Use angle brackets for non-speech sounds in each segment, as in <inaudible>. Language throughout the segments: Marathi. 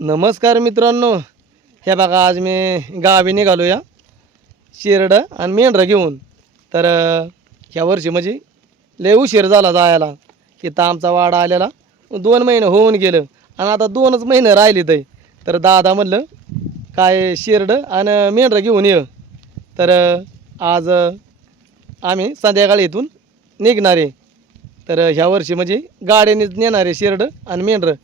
नमस्कार मित्रांनो. हे बघा आज मी गावी निघालो या शिरडं आणि मेंढरं घेऊन. तर ह्या वर्षी म्हणजे लय उशीर झाला जायला. इथं आमचा वाडा आलेला. दोन महिने होऊन गेलं. आणि आता दोनच महिने राहिले ते तर दादा म्हणलं काय शिरडं आणि मेंढरं घेऊन ये. तर आज आम्ही संध्याकाळी इथून निघणार आहे. तर ह्या वर्षी म्हणजे गाड्यानेच नेणार आहे आणि मेंढरं.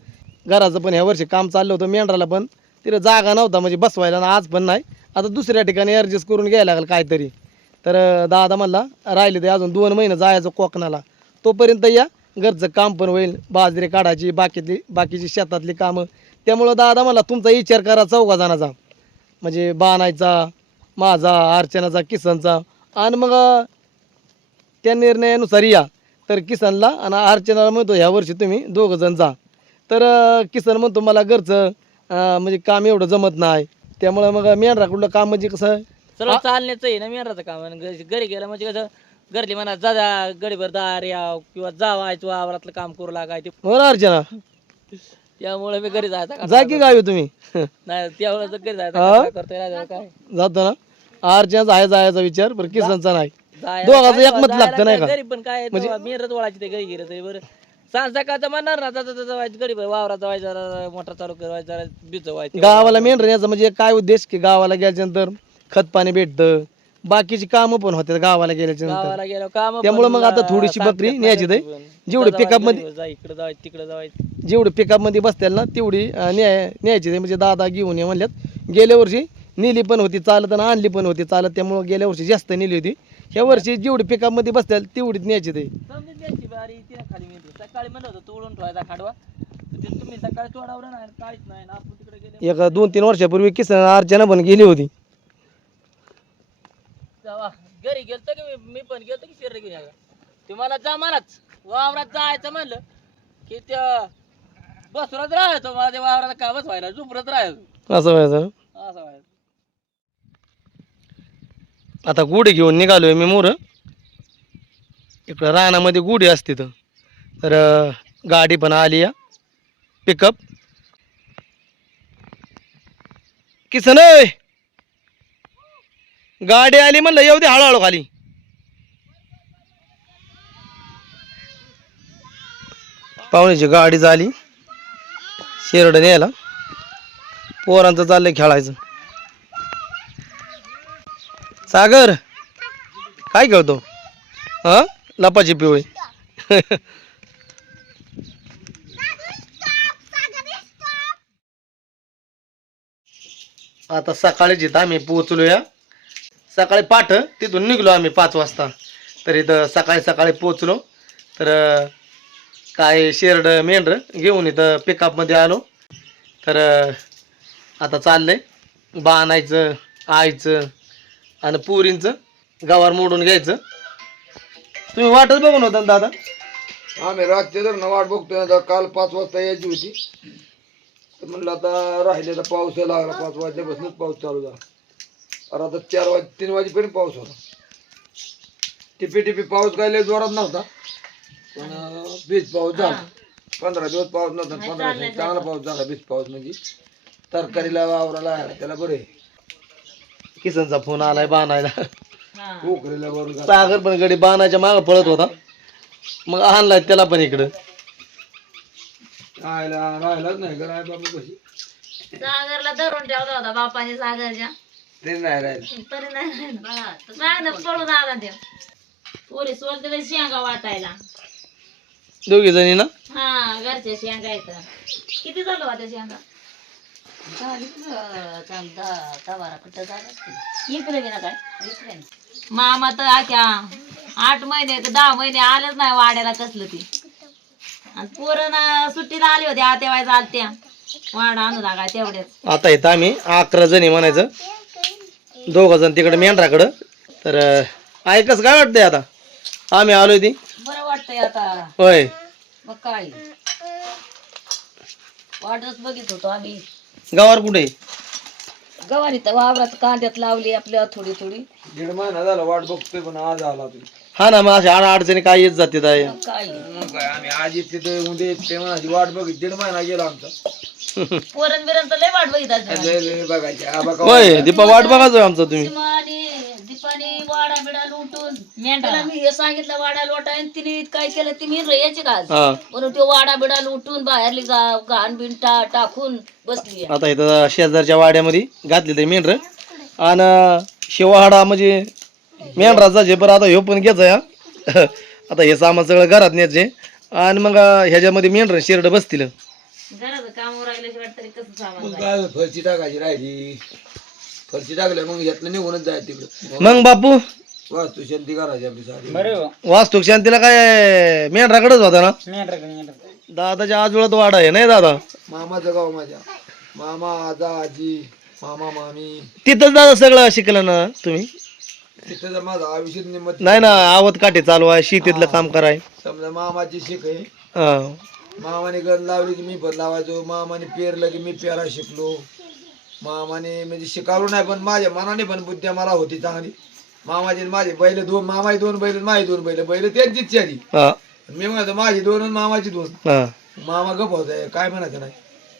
घराचं पण ह्या वर्षी काम चाललं होतं मेंढराला पण. तिथं जागा नव्हता म्हणजे बसवायला आणि आज पण नाही. आता दुसऱ्या ठिकाणी ॲडजस्ट करून घ्यायला लागेल काहीतरी. तर दादा म्हणला राहिले ते अजून दोन महिने जायचं कोकणाला. तोपर्यंत या घरचं काम पण होईल बाजरी काढायची बाकीतली बाकीची शेतातली कामं. त्यामुळं दादा म्हणला तुमचा विचार करा चौघा जणाचा. म्हणजे बाणायचा माझा अर्चनाचा किसनचा. आणि मग त्या निर्णयानुसार या. तर किसनला आणि अर्चनाला म्हणतो ह्या वर्षी तुम्ही दोघं जण जा. तर किसन म्हणतो मला घरचं म्हणजे काम एवढं जमत नाही. त्यामुळं मग मेंढराकडलं काम म्हणजे कसं? सगळं चालण्याचं आहे ना मेहराचं काम. आणि घरी- घरी गेलं म्हणजे कसं घरली म्हणा जा जा गडीभर दार या किंवा जा व्हायचं वावरातलं काम करू लागाय ते. ना अर्चना. त्यामुळे मी घरी जायचा का जा की गावी तुम्ही. <laughs> नाही त्यामुळे तर घरी जायचं हा? करतोय राजा काय? जातो ना. अर्चनाचा आहे जायचा विचार पण किसनचा नाही. जायला दोघांचं एकमत जायला लागतं नाही काय? का? घरी पण काय मेहरत वळायची ते घरी गेलं तरी बरं. सांग सकाळचं म्हणणार ना जाता जाता व्हायचं गडी वावरात जायचं मोटर चालू करायचं बीज व्हायचं. गावाला मेंढर याचा म्हणजे काय उद्देश की गावाला गेल्याच्यानंतर खत पाणी भेटतं बाकीची कामं पण होतात गावाला गेल्याच्यानंतर गावाला गेलो काम त्यामुळं मग आता थोडीशी बकरी न्यायची ते. जेवढी पिकअपमध्ये इकडे जायचं तिकडे जायचं जेवढी पिकअपमध्ये बसतील ना तेवढी अं, न्याय न्यायची ते. म्हणजे दादा घेऊन ये म्हणल्यात. गेल्या वर्षी नेली पण होती चालत आणि आणली पण होती चालत. त्यामुळं गेल्या वर्षी जास्त नेली होती. ह्या वर्षी जेवढी पिकअपमध्ये बसतील तेवढीच न्यायची ते. समजून द्यायची बारी तिने खाली मी सकाळी म्हणलं होतं तोडून ठेवायचा खाडवा. तर ते तुम्ही सकाळी तोडावर नाही काहीच नाही ना आपण तिकडे गेले. एक दोन तीन वर्षापूर्वी किसन अर्चना पण गेली होती. जावा घरी गेलतो की मी मी पण गेलतो की शिर्डी घेऊन यायला. ते मला जा मलाच वावरात जायचं म्हणलं की त्या बसवत राहायचो मला वावरात कामच व्हायला झुपरत राहायचो. असं व्हायचं. असं व्हायचं. आता गुढी घेऊन निघालोय मी मोर. इकडं रानामध्ये गुढी असते तर. तर गाडी पण आली या पिकअप किसन गाडी आली म्हणलं येऊ दे हळूहळू खाली. पाहुण्याची गाडी झाली. शेरड न्यायला. पोरांचं चाललंय खेळायचं. सागर काय करतो हा लपाची पिवळी आता सकाळी जिथं आम्ही पोहोचलो या सकाळी पाठ तिथून निघलो आम्ही पाच वाजता. तर इथं सकाळी सकाळी पोहोचलो. तर काय शेरड मेंढर घेऊन इथं पिकअपमध्ये आलो. तर आता चाललंय. बाणायचं आईचं आणि पुरींचं गवार मोडून घ्यायचं. तुम्ही वाटच बघून होता दादा? आम्ही रात्री जर वाट बघतोय. काल पाच वाजता यायची होती. तर म्हणलं आता राहिले तर पाऊस यायला लागला पाच वाजल्यापासूनच पाऊस चालू झाला. अरे आता चार वाज तीन वाजेपर्यंत पाऊस होता. टिपी टिपी पाऊस काय लय जोरात नव्हता पण बीज पाऊस झाला. पंधरा दिवस पाऊस नव्हता पंधरा दिवस चांगला पाऊस झाला बीज पाऊस म्हणजे. तरकारीला वावराला त्याला बरे किसनचा फोन आलाय बाणायला. पोखरीला बरोबर सागर पण गडी बाणाच्या मागं पळत होता. मग आणलाय त्याला पण इकडं. राहायला राहिलाच नाही का राय बाबा कशी? सागरला धरून ठेवला होता बापाने सागरच्या. ते नाही राहिलं. तरी नाही राहिलं. पळून आला ते. पोरी सोलते शेंगा वाटायला. दोघी जणी ना? हा घरच्या शेंगा येतं किती झालं होत्या शेंगा? इकडे बी ना काय मामा तर आख्या आठ महिने का दहा महिने आलेच नाही वाड्याला कसलं ती. आणि पोरं सुट्टीला आली होती आत्या वाय चालत्या वाडा आणू लागा तेवढेच. आता इथं आम्ही अकरा जणी म्हणायचं. दोघं जण तिकडे मेंढराकडं. तर कसं काय वाटतंय आता? आम्ही आलोय ती. बरं वाटतंय आता. होय. मग काय? वाटच बघित होतो आम्ही. गावावर कुठे? गवारी तर वावरात कांद्यात लावली आपल्या थोडी थोडी. दीड महिना झाला वाट बघतोय पण आज आला तुम्ही हा ना मग अशा आड अडचणी काय येत जाते ताई? काय? मग काय आम्ही आज येते ते उद्या येते वाट बघित दीड महिना गेला आमचा. पोरण बिरण तर लय वाट बघितलं लय लय बघायचे. आबा का होय दीपा वाट बघायचोय आमचं तुम्ही. दीपाने वाडा बिडा लुटून. मी हे सांगितलं वाडा लोटा आणि तिने काय केलं ती मी यायची का? हा. म्हणून तो वाडा बिडा लुटून बाहेरली गा- घाण बिन टा- टाकून बसली आता इथं शेजारच्या वाड्यामध्ये घातले ते मेंढर. आणि शिवाहाडा म्हणजे मेंढराचा जे बरं आता ह्यो पण घ्यायचा या आता हे सामान सगळं घरात न्यायचे आणि मग ह्याच्यामध्ये मेंढर शिरड बसतील. घराचं काम राहिल्याशिवाय तरी कसं सामान मग काय फरची टाकायची राहिली. फरची टाकल्या मग यातलं निघूनच तिकडं. मग बापू? वास्तू शांती करायची आपली सारी. वास्तू शांतीला काय मेंढराकडेच होता ना? दादाच्या आजोळात वाडा आहे नाही दादा? मामाचं गाव माझ्या. मामा आजा आजी मामा मामी. तिथंच दादा सगळं शिकलं ना तुम्ही? तिथं जर माझं आयुष्य निमत नाही ना आवत काठी चालू आहे शेतीतलं काम कराय. समजा मामाची शिक आहे. हा. मामाने गण लावली की मी पण लावायचो मामाने पेरलं की मी पेरा शिकलो. मामाने म्हणजे शिकावलो नाही पण माझ्या मनाने पण बुद्ध्या मला होती चांगली. मामाचे माझे बैल दोन मामाचे दोन बैल माझे दोन बैल. बैल त्यांचीच चारी हा. मी म्हणतो माझी दोन आणि मामाची दोन. हा. मामा गप होता काय म्हणायचं नाही.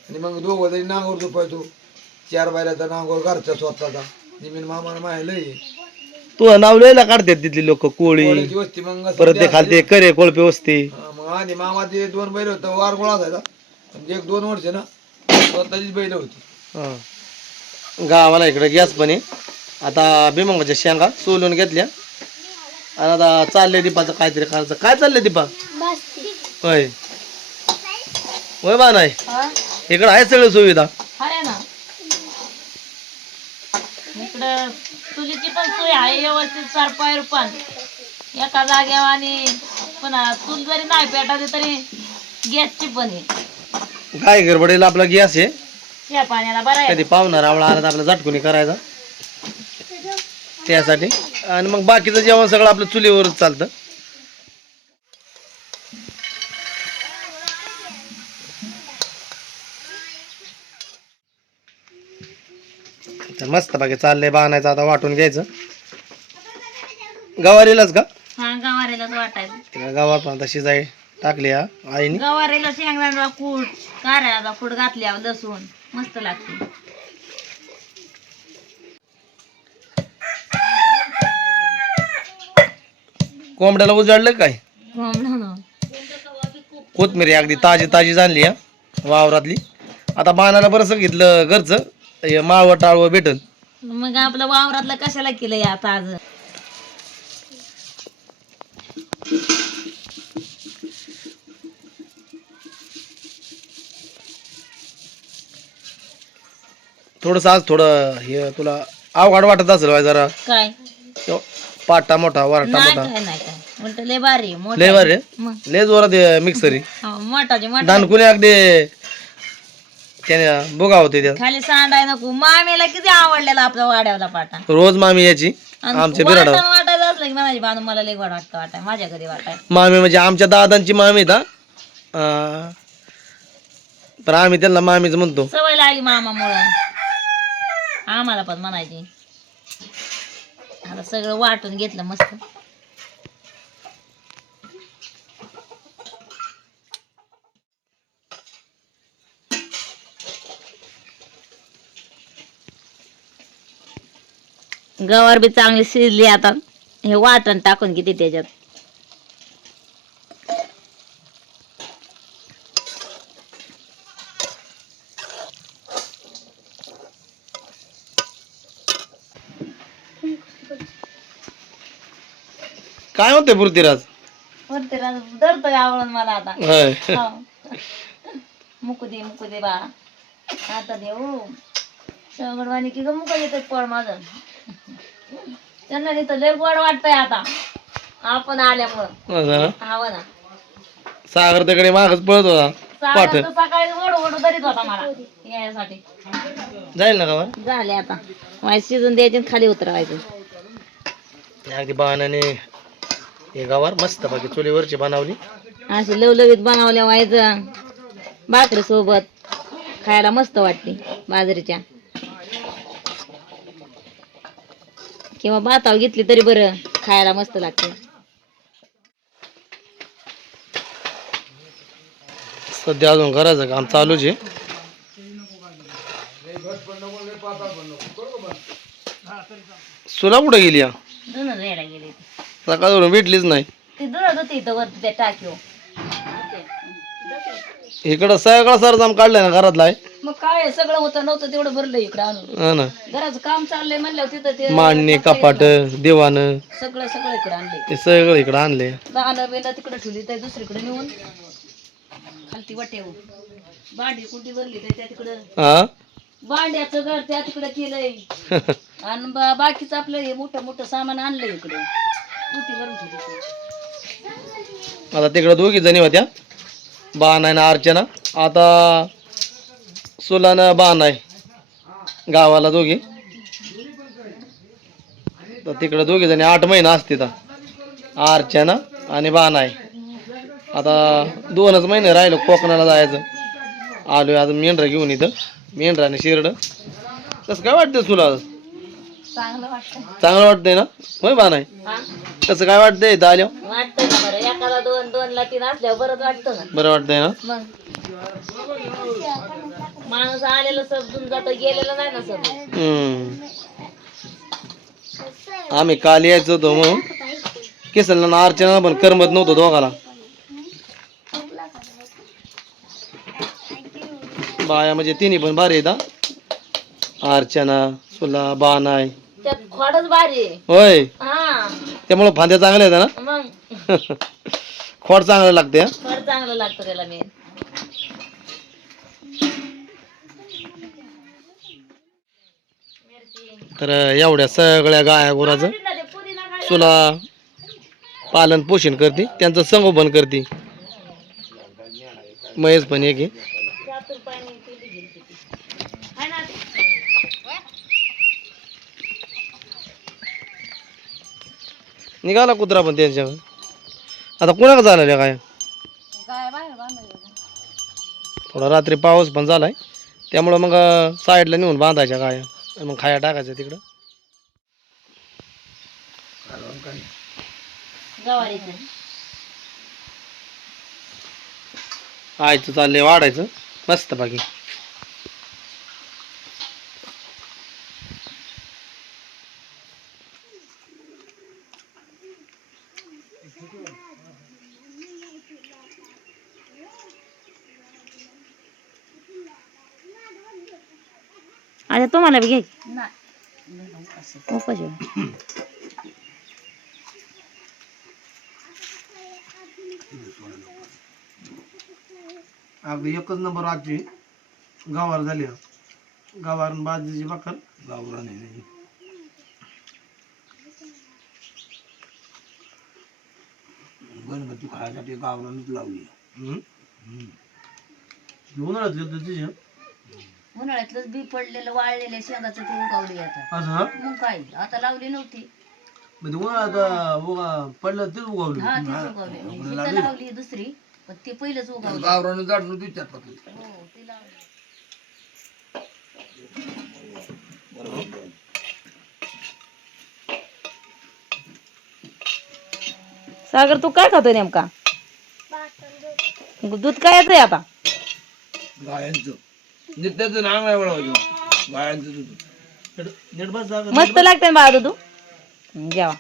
आणि मग दोघं तरी नांगोर झोपायचो चार बैलाचा नांगोर घरचा स्वतःचा. जमीन मामाला माहिती लय तू नाव लिहायला काढतात तिथली लोक कोळी. वस्ती मग परत ते खालते करे कोळपे वस्ती. हा, मग आधी मामाचे दोन बैल होतं वार गोळा जायचा म्हणजे एक दोन वर्ष ना स्वतःचीच बैल होती. हा. गावाला इकडे गॅस पण आहे. आता बिमंगाच्या शेंगा सोलून घेतल्या. आणि आता चाललंय दीपाचं काहीतरी करायचं. काय चाललंय दीपा? होय. होय बा नाही. इकडं आहे सगळं सुविधा अरे ना इकडं चुलीची पण सोय आहे व्यवस्थित सरपाय रूपान एका जाग्यावर आणि पुन्हा चूल जरी नाही पेटाली तरी गॅसची पण आहे. काय गडबडीला आपला गॅस आहे? त्या पाण्याला बरं आहे. कधी पाहुणार आवळा आला तर आपला झटकुनी करायचा. त्यासाठी. आणि मग बाकीचं जेवण सगळं आपलं चुलीवरच चालतं. तर मस्त बाकी चाललंय बाणायचं आता वाटून घ्यायचं. गवारीलाच का? हा गवारीलाच वाटायचं. तिला गवार पण आता शिजाय टाकली हा आईने. गवारीला शेंगदाण्याला कूट कारळ्याचा कूट घातल्यावर लसूण. मस्त लागते. कोंबड्याला उजाडलं काय? कोंबडा कोथमिरी अगदी ताजी ताजी आणली हा वावरातली. आता बाणाला बरंच घेतलं घरचं. हे माळवं टाळवं भेटल. मग आपलं वावरातलं कशाला केलं या ताज थोडंसं आज थोडं हे तुला अवघड वाटत असेल बाई जरा. काय? त्यो पाटा मोठा वरटा नाही मोठा. काय नाही काय. उलट लय भारी आहे, मोठा. लय बरं रे मग? लय जोरात मिक्सरी हो, मोठाचे मोठा दानकुनी अगदी त्याने बोगा होते त्यात. खाली सांडाय नको. मामीला किती आवडलेला आपला वाड्यावला पाटा. रोज मामी याची आणि आमच्या बिराडा वाटण वाटायचं असलं की म्हणायची बांधून मला लय गोड वाटतं वाटाय माझ्या घरी वाटाय. मामी म्हणजे आमच्या दादांची मामी अं, पण आम्ही त्यांना मामीच म्हणतो. सवय लागली मामामुळं. आम्हाला पण म्हणायची. आता सगळं वाटून घेतलं मस्त. गवार बी चांगली शिजली आता. हे वाटण टाकून किती त्याच्यात. म्हणते पृथ्वीराज. वरती धरतोय आवडून मला आता. होय. हो. मुकू दे मुकू दे बा आता दे हो सगळवानी की ग मुका देतात पळ माझं त्यांना तिथं लय गोड वाटतंय आता. आपण आल्यामुळं. असं ना? हवं ना. सागर तिकडे मागच पळत होता. पाठ. तर सकाळी ओढ ओढ धरीत होता मला. यायसाठी जाईल ना गावात झाले आता. वाय शिजून द्यायचे खाली उतरवायचं. अगदी बाणाने हे गावावर मस्त बाकी चुलीवरची बनवली. अशी लवलवीत बनवल्या व्हायचं. भाकरी सोबत खायला मस्त वाटते बाजरीच्या. किंवा भाताव घेतली तरी बरं खायला मस्त लागते. सध्या अजून करायचं काम चालूच आहे. सुला कुठं गेली या? धुणं धुवायला गेले सकाळवरून भेटलीच नाही. ती धुते इथं वरती त्या टाकीव इकडं सगळा सरजाम काढलाय ना घरातला आहे. मग काय सगळं होतं नव्हतं तेवढं भरलं इकडं आणून. हा ना. घराचं काम चाललंय म्हणल्यावर तिथं ते मांडणी कपाट दिवाण सगळं सगळं इकडं आणलंय. ते सगळं इकडं आणले लहान बेला तिकडे ठेवली तर दुसरीकडे नेऊन. खालती वाटेव भांडी कुंडी भरली तर त्या तिकडं. हा? भांड्याचं घर त्या तिकडे केलंय. <laughs> आणि बा- बाकीचं आपलं हे मोठं मोठं सामान आणलंय इकडं. आता तिकडं दोघी जणी होत्या. बाण आहे ना अर्चना. आता सुलानं बाण आहे. गावाला दोघी. तर तिकडं दोघी जणी आठ महिना असते अर्चना आणि बाण आहे. आता दोनच महिने राहिलो कोकणाला जायचं. आलोय आता मेंढरा घेऊन इथं. मेंढरा आणि शिरडं. कसं काय वाटतं तुला? चांगलं वाटतं चांगलं वाटतंय ना? होय बाण आहे हा. कसं काय वाटतंय इथं आल्यावर? वाटतं ना बरं. दोन दोन ला तीन असल्यावर बरंच वाटतं ना. बरं वाटतंय ना? मग. माणूस आलेलं समजून जात गेलेलं नाही ना समजून. हम्म. आम्ही काल यायचो होतो मग केसरला ना अर्चना पण करमत नव्हतं दोघाला. बाया म्हणजे तिन्ही पण भारी आहेत हा. अर्चना सुला बाण आहे त्यात खोडच भारी आहे. होय? हा. त्यामुळं फांद्या चांगल्या आहेत मग. ना <laughs> खोड चांगलं लागते हा? खोड चांगलं लागतं त्याला मी तर एवढ्या सगळ्या गाया गुराचं सुला पालन पोषण करते त्यांचं संगोपन करते. महेश पण एक आहे. निघाला कुत्रा पण त्यांच्या आता कुणाला झालेल्या काय? काय बाहेर बांधायचं थोडा रात्री पाऊस पण झालाय. त्यामुळं मग साईडला नेऊन बांधायच्या गाया आणि मग खाया टाकायच्या तिकडं. गवारीचं. आयचं चाललंय वाढायचं. मस्त बाकी. अरे तुम्हाला बी घे. उपाशी अगदी एकच नंबर आजची गवार झाली. गवार बाजरीची भाकर. गावरान गणपती खायसाठी गावरानच लावली. उन्हाळ्यात घेतो तिचे उन्हाळ्यातलंच बी पडलेलं वाळलेलं शेंगाचं ते उगावली आता. असं? मग काय? आता लावली नव्हती. म्हणजे उन्हाळ्यात उगा पडलं तेच उगवली. हा तीच उगवली. लावली दुसरी पण ते पहिलंच उगवलं. गावरान जाडून विचार पडली. हो ती लावली. सागर तू काय खातोय नेमका? दूध. काय येतंय आता? गायांचं नित्याचं नाव नाही वळवायचं गायांचं दूध. नीट बस जागा मस्त लागतंय ना बाळा दूध जेवा